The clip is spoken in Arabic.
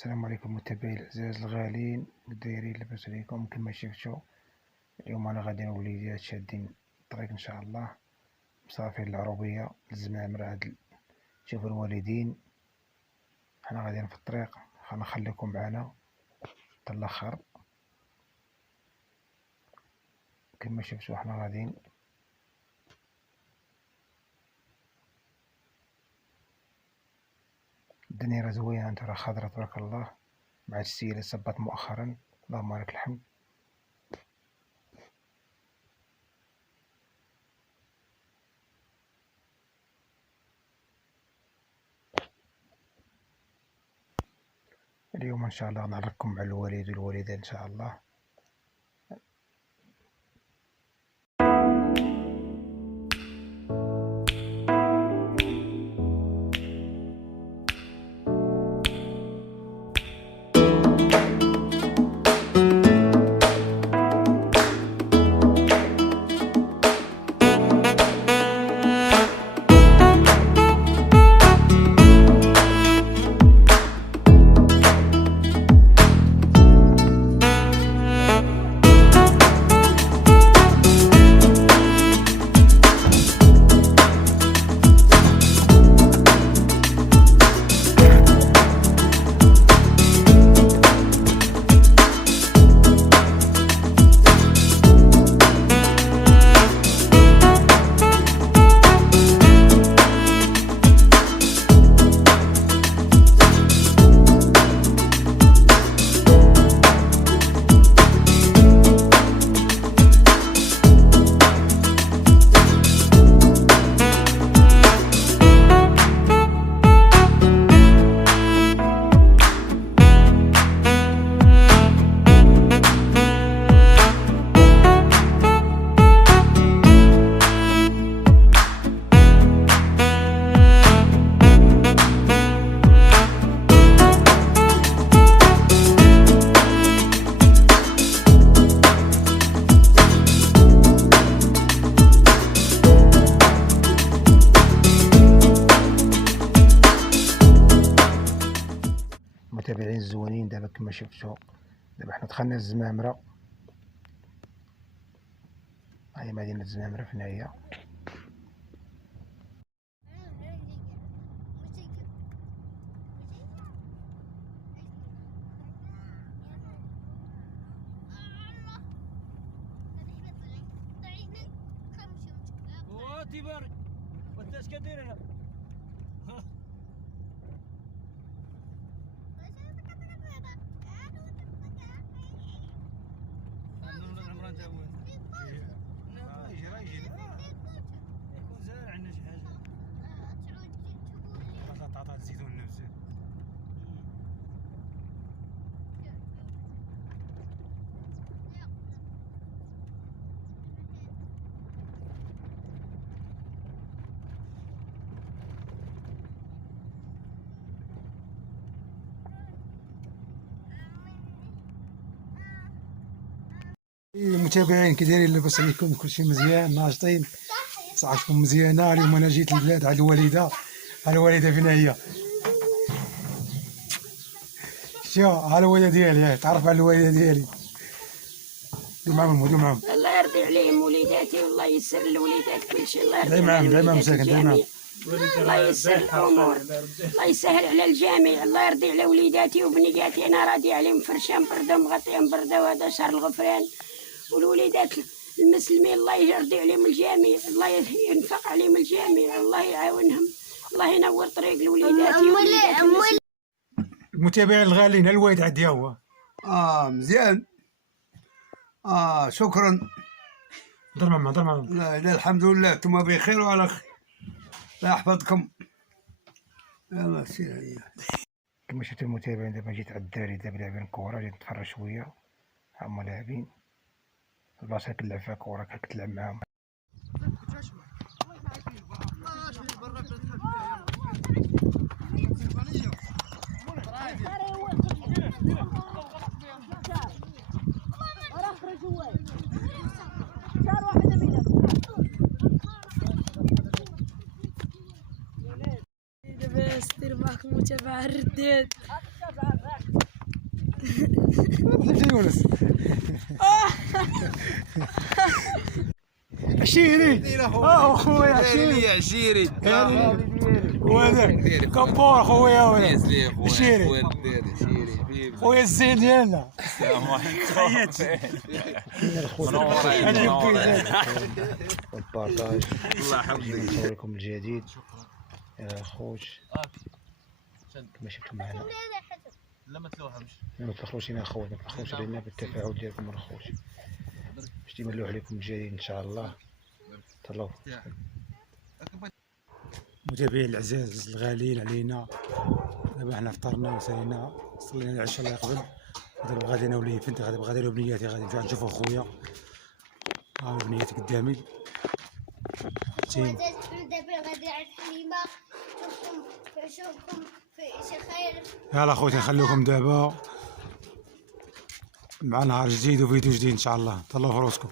السلام عليكم متابعي الأعزاء الغالين، دايرين لاباس عليكم؟ كما شفتوا اليوم انا غادي وليدات شادين الطريق ان شاء الله، مسافرين العروبيه للزمامره. هاد شوفوا الوالدين، حنا غاديين في الطريق، خليكم معنا حتى الاخر. كما شفتوا حنا غاديين. الدنيا راه زوينه، انت راه خضرا تبارك الله، مع السيل اللي صبات مؤخرا، اللهم لك الحمد. اليوم ان شاء الله نعرفكم مع الوالد والوالده ان شاء الله. متابعين الزوينين، دابا كما شفتوا دابا حنا دخلنا الزمامره. هاهي مدينه الزمامره فين هي. تبارك وانت اش كدير هنا؟ يكون زارع عندنا شي حاجه تعطى الزيتون نفسه. المتابعين كي دايرين؟ لاباس عليكم؟ كلشي مزيان؟ ناشطين؟ صحتكم مزيانه؟ اليوم انا جيت للبلاد على الوالده فين هي؟ شو ها الوالده ديالي، تعرف على الوالده ديالي. دوي معاهم الله يرضي عليهم وليداتي، والله يسر لوليدات كلشي. الله يرضي عليهم. دايما مساكن، دايما الله يسر الامور، الله يسهل على الجميع. الله يرضي على وليداتي وبنياتي، انا راضي عليهم، فرشان برده ومغطيهم برده، وهذا شهر الغفران. والوليدات المسلمين الله يرضي عليهم الجميع، الله ينفق عليهم الجميع، الله يعاونهم، الله ينور طريق لوليداتي. المتابعين الغاليين، الوالد عندي هو. مزيان. شكرا. هضر معاهم. لا الحمد لله، انتم بخير وعلى خير، الله يحفظكم. يلا سير هي. كما شفتوا المتابعين، دابا جيت على الدراري، دابا لاعبين كورة، جيت نتفرج شوية. هما لاعبين البلاصة كنلعب فيها كورة، كنلعب معاهم. دابا ستير معكم متابعة الرداد. فهمتي يونس؟ عشيري خويا عشيري وهذاك كبور خويا عشيري خويا الزين ديالنا والبارطاج. الله يحفظك. نصوركم الجديد يا خوت كما شفتوا معنا. لا ما تلوحمش. ما تاخروش هنا خوت، ما تاخروش علينا بالتفاعل ديالكم الخوت باش يملوا عليكم الجديد ان شاء الله. تهلاو. متابعين العزاز الغاليين علينا، دابا حنا فطرنا وسالينا صلينا العشاء الله يقبل. دابا غادي انا وليا فين غادي انا بنياتي غادي نمشيو نشوفو خويا. ها بنياتي قدامي. دابا غادي على الحليمه. نشوفكم في شي خير. يلا خوتي نخليكم دابا مع نهار جديد وفيديو جديد ان شاء الله. تهلاو في روسكم.